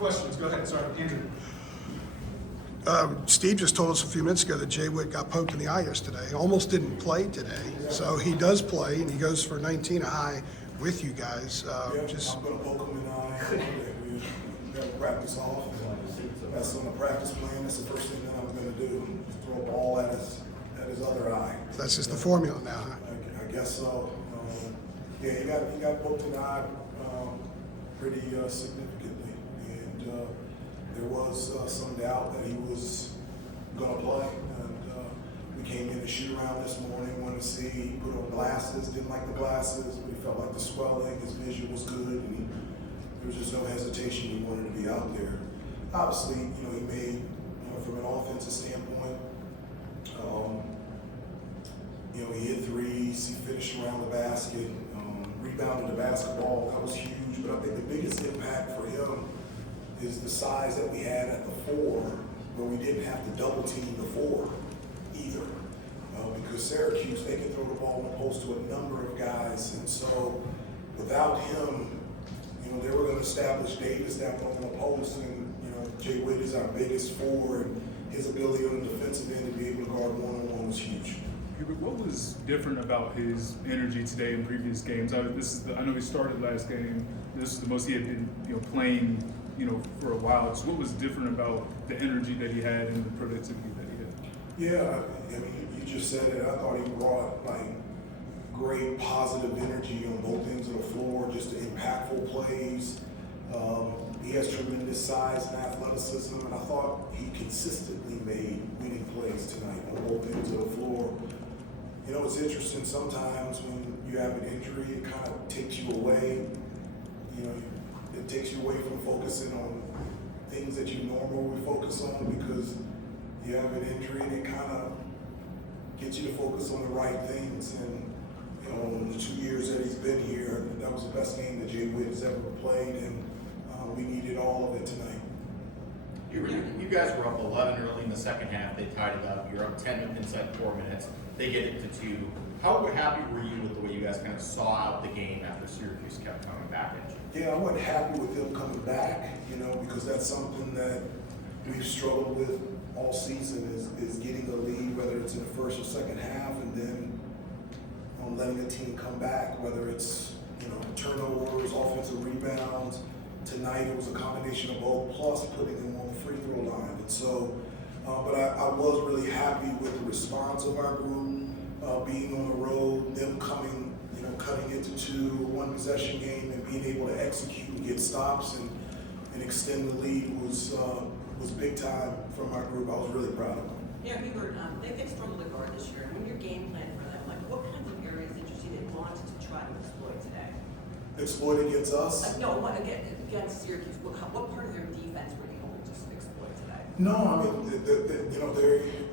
Questions? Go ahead. Sorry, Andrew. Steve just told us a few minutes ago that Jay Witt got poked in the eye yesterday. Almost didn't play today. So he does play, and he goes for 19 a high with you guys. I'm going to poke him in the eye. We got to practice off. That's on the practice plan. That's the first thing that I'm going to do. Throw a ball at his other eye. That's just the formula now, huh? I guess so. Yeah, he got poked in the eye pretty significantly, and there was some doubt that he was going to play. And we came in to shoot around this morning, wanted to see. He put on glasses, didn't like the glasses, but he felt like the swelling, his vision was good, and there was just no hesitation. He wanted to be out there. Obviously, he made, from an offensive standpoint, he hit threes, he finished around the basket, rebounded the basketball. That was huge, but I think the biggest impact for him is the size that we had at the four, where we didn't have to double team the four either. Because Syracuse, they can throw the ball in the post to a number of guys, and so without him, they were going to establish Davis down on the post, and Jay Witt is our biggest forward, and his ability on the defensive end to be able to guard one-on-one was huge. Hubert, what was different about his energy today in previous games? I know he started last game. This is the most he had been, playing, for a while. So what was different about the energy that he had and the productivity that he had? Yeah, you just said it. I thought he brought great positive energy on both ends of the floor, just impactful plays. He has tremendous size and athleticism, and I thought he consistently made winning plays tonight on both ends of the floor. It's interesting sometimes when you have an injury, it kind of takes you away. It takes you away from focusing on things that you normally would focus on because you have an injury, and it kind of gets you to focus on the right things. And in the 2 years that he's been here, that was the best game that Jay Witt has ever played, and we needed all of it tonight. You guys were up 11 early in the second half. They tied it up. You're up 10 inside 4 minutes. They get it to 2. How happy were you with the way you guys kind of saw out the game after Syracuse kept coming back at you? Yeah, I wasn't happy with them coming back, because that's something that we've struggled with all season is getting a lead, whether it's in the first or second half, and then letting a team come back, whether it's turnovers, offensive rebounds. Tonight it was a combination of both, plus putting them on the free throw line. And so, but I was really happy with the response of our group, being on the road, them coming, cutting into 2 one possession game and being able to execute and get stops and extend the lead was big time from our group. I was really proud of them. Yeah, Hubert, they've struggled to guard this year. When your game plan for them, what kinds of areas did you see they wanted to try to exploit today? Exploit against us? No, against Syracuse. What part of their defense were they able to just exploit today? No,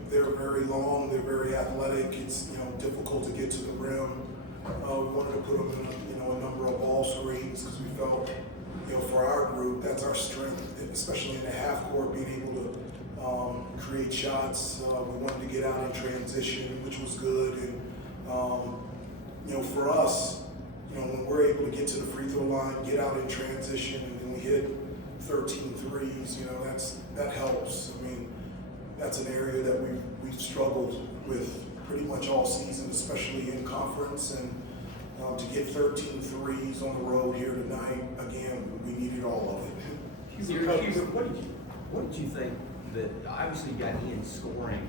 they're very long, they're very athletic. It's difficult to get to the rim. We wanted to put them in a number of ball screens because we felt for our group that's our strength, especially in the half court, being able to create shots. We wanted to get out in transition, which was good, and for us. When we're able to get to the free throw line, get out in transition, and then we hit 13 threes, that helps. That's an area that we've struggled with pretty much all season, especially in conference, and to get 13 threes on the road here tonight, again, we needed all of it. Hubert, what did you think that, obviously you got Ian scoring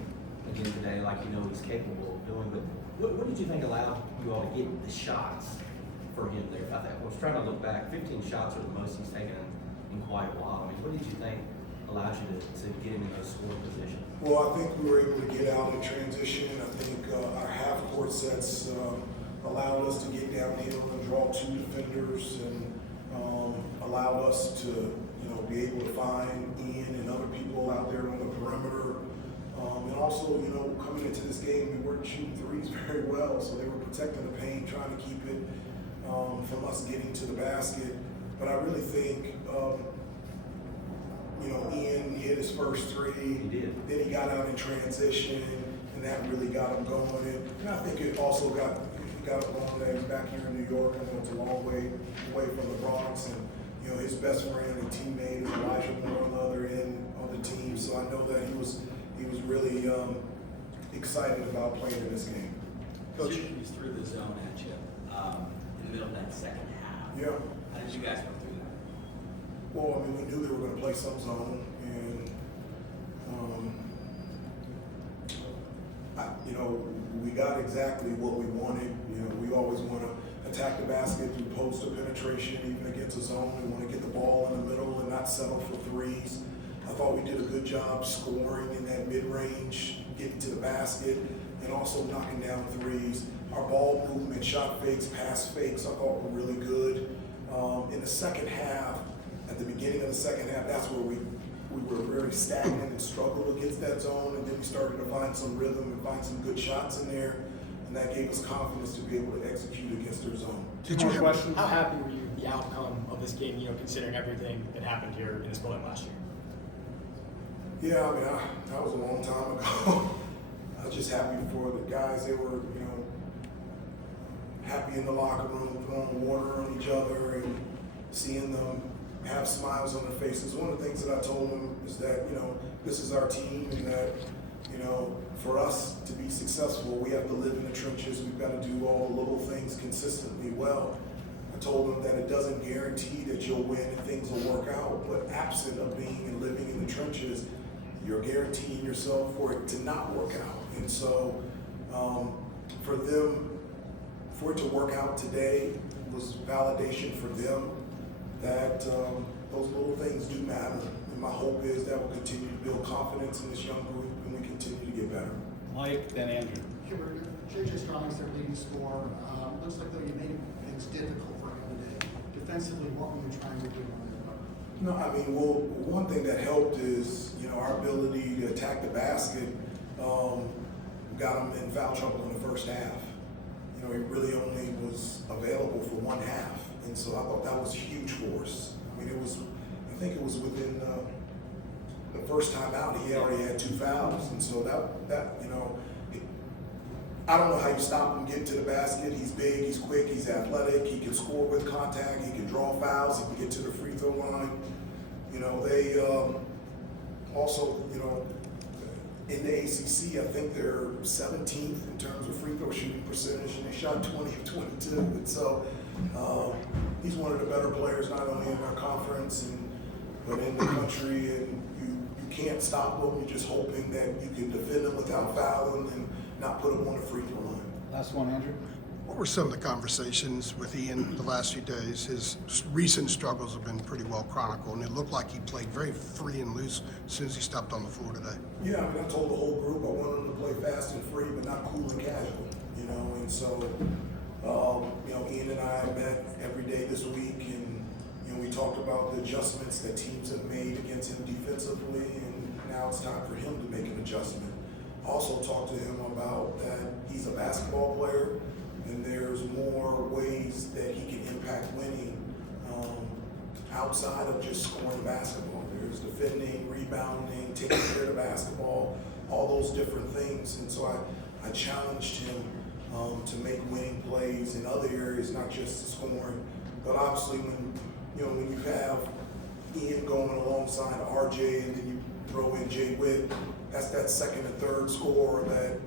again today like he's capable of doing, but what did you think allowed you all to get the shots for him there? I was trying to look back. 15 shots are the most he's taken in quite a while. What did you think allowed you to get him in those scoring positions? Well, I think we were able to get out in transition. I think our half-court sets allowed us to get downhill and draw 2 defenders, and allowed us to be able to find Ian and other people out there on the perimeter. And also, coming into this game, we weren't shooting threes very well, so they were protecting the paint, trying to keep it from us getting to the basket. But I really think, Ian hit his first 3. He did. Then he got out in transition, and that really got him going. And I think it also got him going that he's back here in New York. I know it's a long way away from the Bronx, and you know, his best friend and teammate Elijah Moore on the other end on the team. So I know that he was really excited about playing in this game. Coach? Syracuse threw the zone at you in the middle of that second half. Yeah. How did you guys go through that? Well, I mean, we knew they were going to play some zone, and you know, we got exactly what we wanted. You know, we always want to attack the basket through post or penetration, even against a zone. We want to get the ball in the middle and not settle for threes. I thought we did a good job scoring in that mid-range, getting to the basket, and also knocking down threes. Our ball movement, shot fakes, pass fakes, I thought were really good. In the second half, at the beginning of the second half, that's where we were very stagnant and struggled against that zone, and then we started to find some rhythm and find some good shots in there, and that gave us confidence to be able to execute against their zone. Did you have Question: how happy were you with the outcome of this game? You know, considering everything that happened here in this building last year. Yeah, I mean, that was a long time ago. I was just happy for the guys. They were, you know, happy in the locker room, throwing water on each other and seeing them have smiles on their faces. One of the things that I told them is that, you know, this is our team, and that, you know, for us to be successful, we have to live in the trenches. We've got to do all the little things consistently well. I told them that it doesn't guarantee that you'll win and things will work out, but absent of being and living in the trenches, you're guaranteeing yourself for it to not work out. And so for them, for it to work out today was validation for them that those little things do matter. And my hope is that we'll continue to build confidence in this young group and we continue to get better. Mike, then Andrew. Hubert, J.J. Strong's their leading scorer. Looks like though you made things difficult for him today. Defensively, what were you trying to do on that part? No, I mean, well, one thing that helped is, you know, our ability to attack the basket got him in foul trouble in the first half. You know, he really only was available for one half. And so I thought that was huge for us. I mean, I think it was within the first time out, he already had 2 fouls. And so that you know, I don't know how you stop him getting to the basket. He's big, he's quick, he's athletic, he can score with contact, he can draw fouls, he can get to the free throw line. You know, they also, you know, in the ACC, I think they're 17th in terms of free throw shooting percentage, and they shot 20 of 22. And so he's one of the better players, not only in our conference, but in the country. And you can't stop him. You're just hoping that you can defend him without fouling and not put him on the free throw line. Last one, Andrew. What were some of the conversations with Ian the last few days? His recent struggles have been pretty well chronicled, and it looked like he played very free and loose as soon as he stepped on the floor today. Yeah, I mean, I told the whole group I wanted him to play fast and free, but not cool and casual, you know. And so, you know, Ian and I met every day this week, and, you know, we talked about the adjustments that teams have made against him defensively, and now it's time for him to make an adjustment. I also talked to him about that he's a basketball player, and there's more ways that he can impact winning outside of just scoring basketball. There's defending, rebounding, taking care of the basketball, all those different things. And so I challenged him to make winning plays in other areas, not just scoring. But obviously, when you have Ian going alongside RJ, and then you throw in Jay Witt, that's that second and third scorer that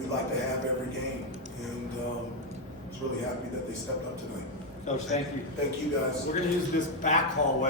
we like to have every game. And I was really happy that they stepped up tonight. Coach, thank you. Thank you, guys. We're going to use this back hallway.